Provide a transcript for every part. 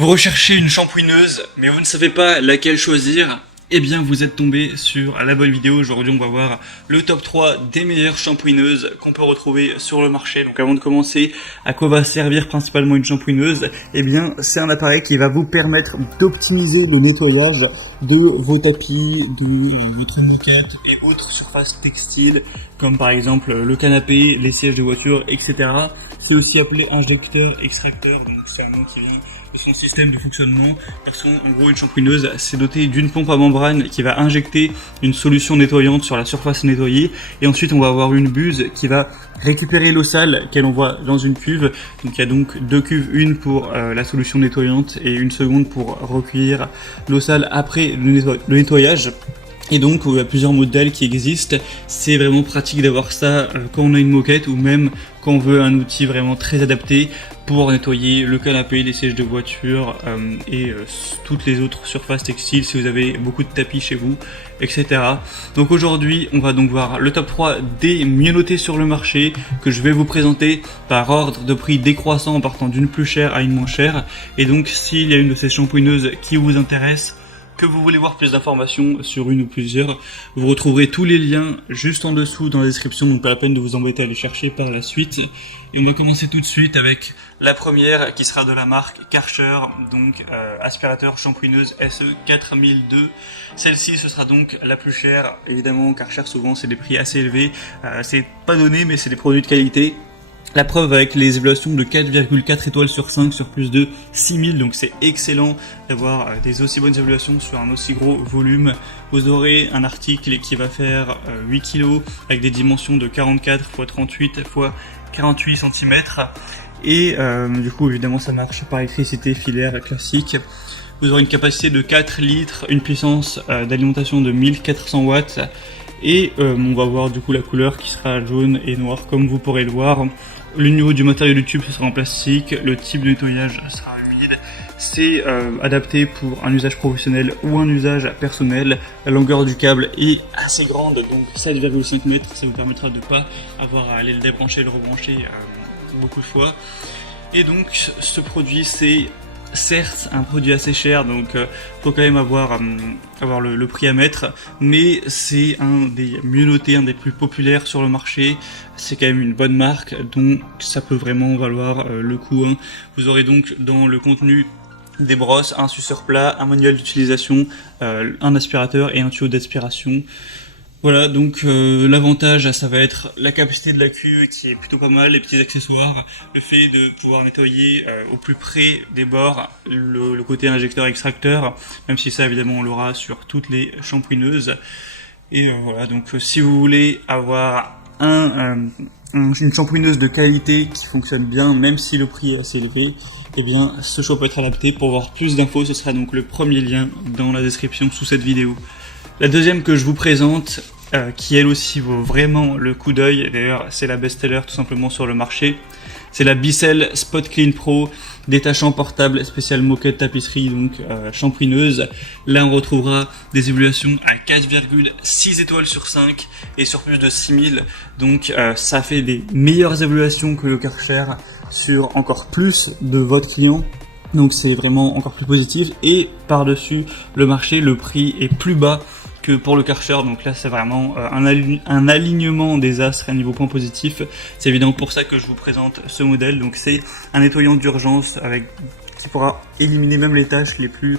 Vous recherchez une shampooineuse, mais vous ne savez pas laquelle choisir? Eh bien, vous êtes tombé sur la bonne vidéo. Aujourd'hui, on va voir le top 3 des meilleures shampooineuses qu'on peut retrouver sur le marché. Donc, avant de commencer, à quoi va servir principalement une shampooineuse? Eh bien, c'est un appareil qui va vous permettre d'optimiser le nettoyage de vos tapis, de votre moquette et autres surfaces textiles, comme par exemple le canapé, les sièges de voiture, etc. C'est aussi appelé injecteur-extracteur, donc c'est un nom qui vient de son système de fonctionnement. En gros, une shampooineuse, c'est doté d'une pompe à membrane qui va injecter une solution nettoyante sur la surface nettoyée, et ensuite on va avoir une buse qui va récupérer l'eau sale qu'elle envoie dans une cuve. Donc il y a donc deux cuves, une pour la solution nettoyante et une seconde pour recueillir l'eau sale après le nettoyage. Et donc il y a plusieurs modèles qui existent. C'est vraiment pratique d'avoir ça quand on a une moquette ou même quand on veut un outil vraiment très adapté pour nettoyer le canapé, les sièges de voiture et toutes les autres surfaces textiles si vous avez beaucoup de tapis chez vous, etc. Donc aujourd'hui on va donc voir le top 3 des mieux notés sur le marché que je vais vous présenter par ordre de prix décroissant en partant d'une plus chère à une moins chère. Et donc s'il y a une de ces shampooineuses qui vous intéresse, que vous voulez voir plus d'informations sur une ou plusieurs, vous retrouverez tous les liens juste en dessous dans la description, donc pas la peine de vous embêter à les chercher par la suite. Et on va commencer tout de suite avec la première qui sera de la marque Karcher, donc aspirateur shampooineuse SE 4002. Celle-ci ce sera donc la plus chère. Évidemment Karcher souvent c'est des prix assez élevés, c'est pas donné mais c'est des produits de qualité. La preuve avec les évaluations de 4,4 étoiles sur 5 sur plus de 6000, donc c'est excellent d'avoir des aussi bonnes évaluations sur un aussi gros volume. Vous aurez un article qui va faire 8 kg avec des dimensions de 44 x 38 x 48 cm. Et du coup évidemment ça marche par électricité filaire classique. Vous aurez une capacité de 4 litres, une puissance d'alimentation de 1400 watts. Et on va voir du coup la couleur qui sera jaune et noir comme vous pourrez le voir. Le niveau du matériau du tube ce sera en plastique, le type de nettoyage sera humide. C'est adapté pour un usage professionnel ou un usage personnel. La longueur du câble est assez grande, donc 7,5 mètres, ça vous permettra de ne pas avoir à aller le débrancher et le rebrancher beaucoup de fois. Et donc ce produit c'est certes un produit assez cher, donc faut quand même avoir le prix à mettre, mais c'est un des mieux notés, un des plus populaires sur le marché. C'est quand même une bonne marque, donc ça peut vraiment valoir le coup. Vous aurez donc dans le contenu des brosses, un suceur plat, un manuel d'utilisation, un aspirateur et un tuyau d'aspiration. Voilà, donc l'avantage, ça va être la capacité de la cuve qui est plutôt pas mal, les petits accessoires, le fait de pouvoir nettoyer au plus près des bords, le côté injecteur-extracteur, même si ça évidemment on l'aura sur toutes les shampooineuses. Et voilà, donc si vous voulez avoir une shampooineuse de qualité qui fonctionne bien, même si le prix est assez élevé, eh bien ce choix peut être adapté. Pour voir plus d'infos, ce sera donc le premier lien dans la description sous cette vidéo. La deuxième que je vous présente, qui elle aussi vaut vraiment le coup d'œil, d'ailleurs c'est la best-seller tout simplement sur le marché, c'est la Bissell Spot Clean Pro, détachant portable spécial moquette tapisserie, donc shampooineuse. Là on retrouvera des évaluations à 4,6 étoiles sur 5 et sur plus de 6000, donc ça fait des meilleures évaluations que le Karcher sur encore plus de votre client. Donc c'est vraiment encore plus positif, et par-dessus le marché, le prix est plus bas que pour le Karcher, donc là c'est vraiment un alignement des astres à niveau point positif. C'est évidemment pour ça que je vous présente ce modèle. Donc c'est un nettoyant d'urgence qui pourra éliminer même les tâches les plus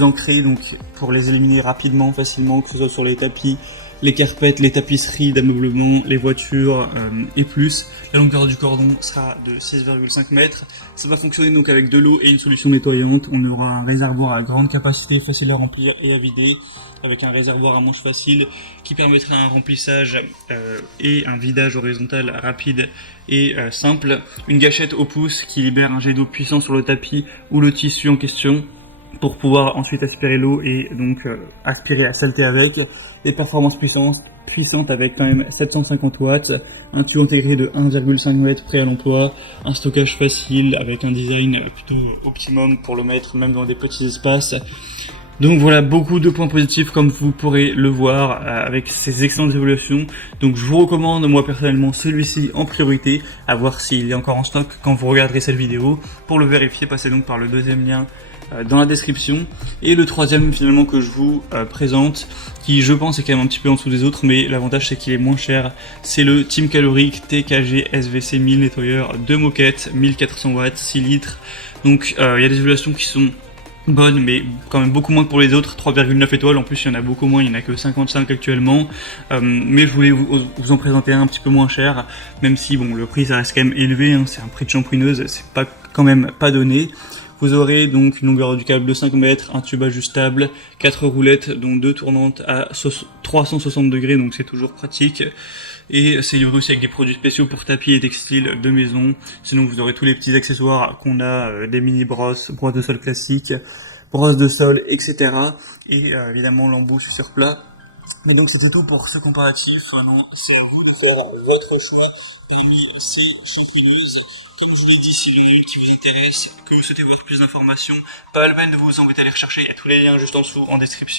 ancrées, donc pour les éliminer rapidement, facilement, que ce soit sur les tapis, les carpettes, les tapisseries d'ameublement, les voitures et plus. La longueur du cordon sera de 6,5 mètres. Ça va fonctionner donc avec de l'eau et une solution nettoyante. On aura un réservoir à grande capacité, facile à remplir et à vider, avec un réservoir à manche facile qui permettra un remplissage et un vidage horizontal rapide et simple. Une gâchette au pouce qui libère un jet d'eau puissant sur le tapis ou le tissu en question, pour pouvoir ensuite aspirer l'eau et donc aspirer la saleté avec. Des performances puissantes avec quand même 750 watts, un tuyau intégré de 1,5 m prêt à l'emploi, un stockage facile avec un design plutôt optimum pour le mettre même dans des petits espaces. Donc voilà, beaucoup de points positifs comme vous pourrez le voir avec ces excellentes évolutions. Donc je vous recommande moi personnellement celui-ci en priorité, à voir s'il est encore en stock quand vous regarderez cette vidéo. Pour le vérifier, passez donc par le deuxième lien dans la description. Et le troisième finalement que je vous présente, qui je pense est quand même un petit peu en dessous des autres, mais l'avantage c'est qu'il est moins cher, c'est le Team Caloric TKG SVC 1000 nettoyeur de moquette, 1400 watts, 6 litres. Donc il y a des évaluations qui sont bonne, mais quand même beaucoup moins que pour les autres, 3,9 étoiles, en plus il y en a beaucoup moins, il n'y en a que 55 actuellement, mais je voulais vous en présenter un petit peu moins cher, même si bon, le prix ça reste quand même élevé, hein, c'est un prix de shampooineuse, c'est pas quand même pas donné. Vous aurez donc une longueur du câble de 5 mètres, un tube ajustable, 4 roulettes dont 2 tournantes à 360 degrés, donc c'est toujours pratique. Et c'est livré aussi avec des produits spéciaux pour tapis et textiles de maison. Sinon vous aurez tous les petits accessoires qu'on a, des mini brosses, brosses de sol classiques, brosses de sol, etc. Et évidemment l'embout sur plat. Mais donc c'était tout pour ce comparatif. Maintenant c'est à vous de faire votre choix parmi ces shampooineuses. Comme je vous l'ai dit, s'il y en a une qui vous intéresse, que vous souhaitez voir plus d'informations, pas la peine de vous embêter à les rechercher, il y a tous les liens juste en dessous en description.